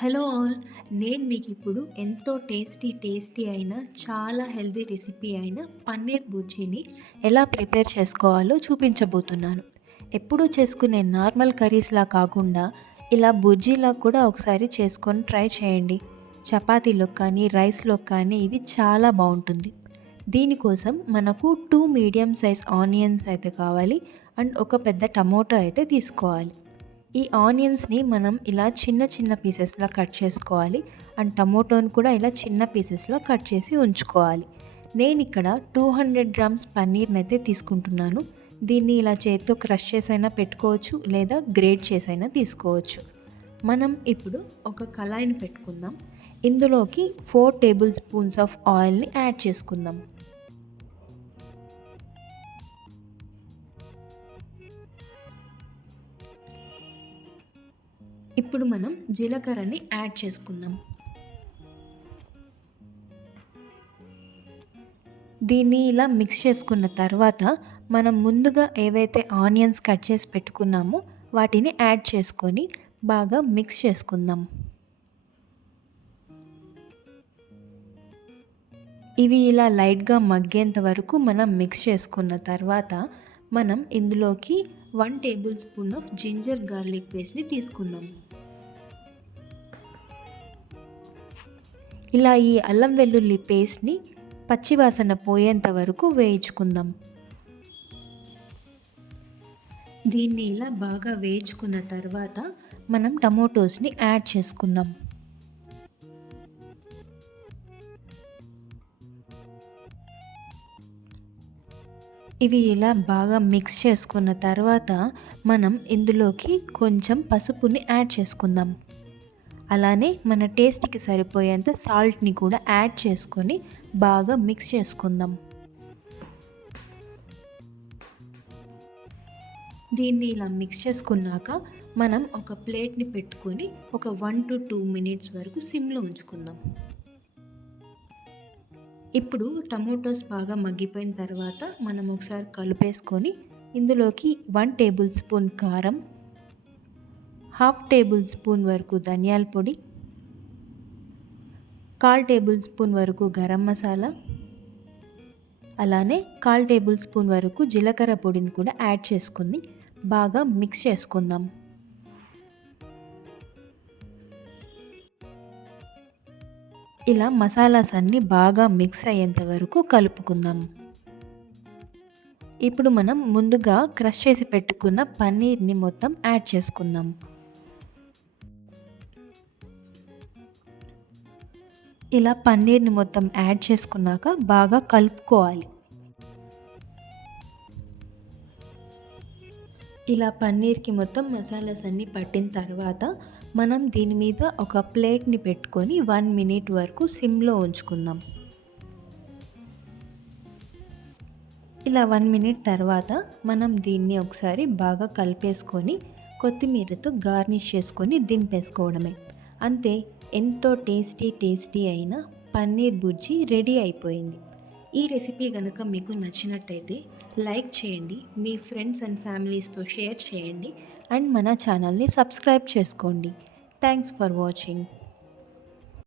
Hello all నేను మీకు ఇప్పుడు ఎంతో టేస్టీ టేస్టీ అయిన చాలా హెల్దీ రెసిపీ అయిన పన్నీర్ బుర్జీని ఎలా ప్రిపేర్ చేసుకోవాలో చూపించబోతున్నాను. ఎప్పుడూ చేసుకునే నార్మల్ కర్రీస్లా కాకుండా ఇలా బుర్జీలా కూడా ఒకసారి చేసుకొని ట్రై చేయండి. చపాతీలో కానీ రైస్లో కానీ ఇది చాలా బాగుంటుంది. దీనికోసం మనకు టూ మీడియం సైజ్ ఆనియన్స్ అయితే కావాలి అండ్ ఒక పెద్ద టమోటో అయితే తీసుకోవాలి. ఈ ఆనియన్స్ని మనం ఇలా చిన్న చిన్న పీసెస్లో కట్ చేసుకోవాలి. అండ్ టమోటోని కూడా ఇలా చిన్న పీసెస్లో కట్ చేసి ఉంచుకోవాలి. నేను ఇక్కడ టూ హండ్రెడ్ గ్రామ్స్ పన్నీర్ని అయితే తీసుకుంటున్నాను. దీన్ని ఇలా చేతితో క్రష్ చేసైనా పెట్టుకోవచ్చు లేదా గ్రేట్ చేసైనా తీసుకోవచ్చు. మనం ఇప్పుడు ఒక కళాయిని పెట్టుకుందాం. ఇందులోకి ఫోర్ టేబుల్ స్పూన్స్ ఆఫ్ ఆయిల్ని యాడ్ చేసుకుందాం. ఇప్పుడు మనం జీలకర్రని యాడ్ చేసుకుందాం. దీన్ని ఇలా మిక్స్ చేసుకున్న తర్వాత మనం ముందుగా ఏవైతే ఆనియన్స్ కట్ చేసి పెట్టుకున్నామో వాటిని యాడ్ చేసుకొని బాగా మిక్స్ చేసుకుందాం. ఇవి ఇలా లైట్గా మగ్గేంత వరకు మనం మిక్స్ చేసుకున్న తర్వాత మనం ఇందులోకి one table spoon of ginger garlic పేస్ట్ని తీసుకుందాం. ఇలా ఈ అల్లం వెల్లుల్లి పేస్ట్ని పచ్చివాసన పోయేంత వరకు వేయించుకుందాం. దీన్ని ఇలా బాగా వేయించుకున్న తర్వాత మనం టమోటోస్ని యాడ్ చేసుకుందాం. ఇవి ఇలా బాగా మిక్స్ చేసుకున్న తర్వాత మనం ఇందులోకి కొంచెం పసుపుని యాడ్ చేసుకుందాం. అలానే మన టేస్ట్కి సరిపోయేంత సాల్ట్ని కూడా యాడ్ చేసుకొని బాగా మిక్స్ చేసుకుందాం. దీన్ని ఇలా మిక్స్ చేసుకున్నాక మనం ఒక ప్లేట్ని పెట్టుకొని ఒక వన్ టు టూ మినిట్స్ వరకు సిమ్లో ఉంచుకుందాం. ఇప్పుడు టమోటోస్ బాగా మగ్గిపోయిన తర్వాత మనం ఒకసారి కలిపేసుకొని ఇందులోకి వన్ టేబుల్ స్పూన్ కారం హాఫ్ టేబుల్ స్పూన్ వరకు ధనియాల పొడి కాల్ టేబుల్ స్పూన్ వరకు గరం మసాలా అలానే కాల్ టేబుల్ స్పూన్ వరకు జీలకర్ర పొడిని కూడా యాడ్ చేసుకుని బాగా మిక్స్ చేసుకుందాం. ఇలా మసాలాస్ అన్నీ బాగా మిక్స్ అయ్యేంత వరకు కలుపుకుందాం. ఇప్పుడు మనం ముందుగా క్రష్ చేసి పెట్టుకున్న పన్నీర్ని మొత్తం యాడ్ చేసుకుందాం. ఇలా పన్నీర్ని మొత్తం యాడ్ చేసుకున్నాక బాగా కలుపుకోవాలి. ఇలా పన్నీర్కి మొత్తం మసాలాస్ అన్నీ పట్టిన తర్వాత మనం దీని మీద ఒక ప్లేట్ని పెట్టుకొని వన్ మినిట్ వరకు సిమ్లో ఉంచుకుందాం. ఇలా వన్ మినిట్ తర్వాత మనం దీన్ని ఒకసారి బాగా కలిపేసుకొని కొత్తిమీరతో గార్నిష్ చేసుకొని దింపేసుకోవడమే. అంతే ఎంతో టేస్టీ టేస్టీ అయిన పన్నీర్ బుజ్జి రెడీ అయిపోయింది. ఈ రెసిపీ కనుక మీకు నచ్చినట్టయితే లైక్ చేయండి మీ ఫ్రెండ్స్ అండ్ ఫ్యామిలీస్తో షేర్ చేయండి అండ్ మన ఛానల్ని సబ్స్క్రైబ్ చేసుకోండి. Thanks for watching.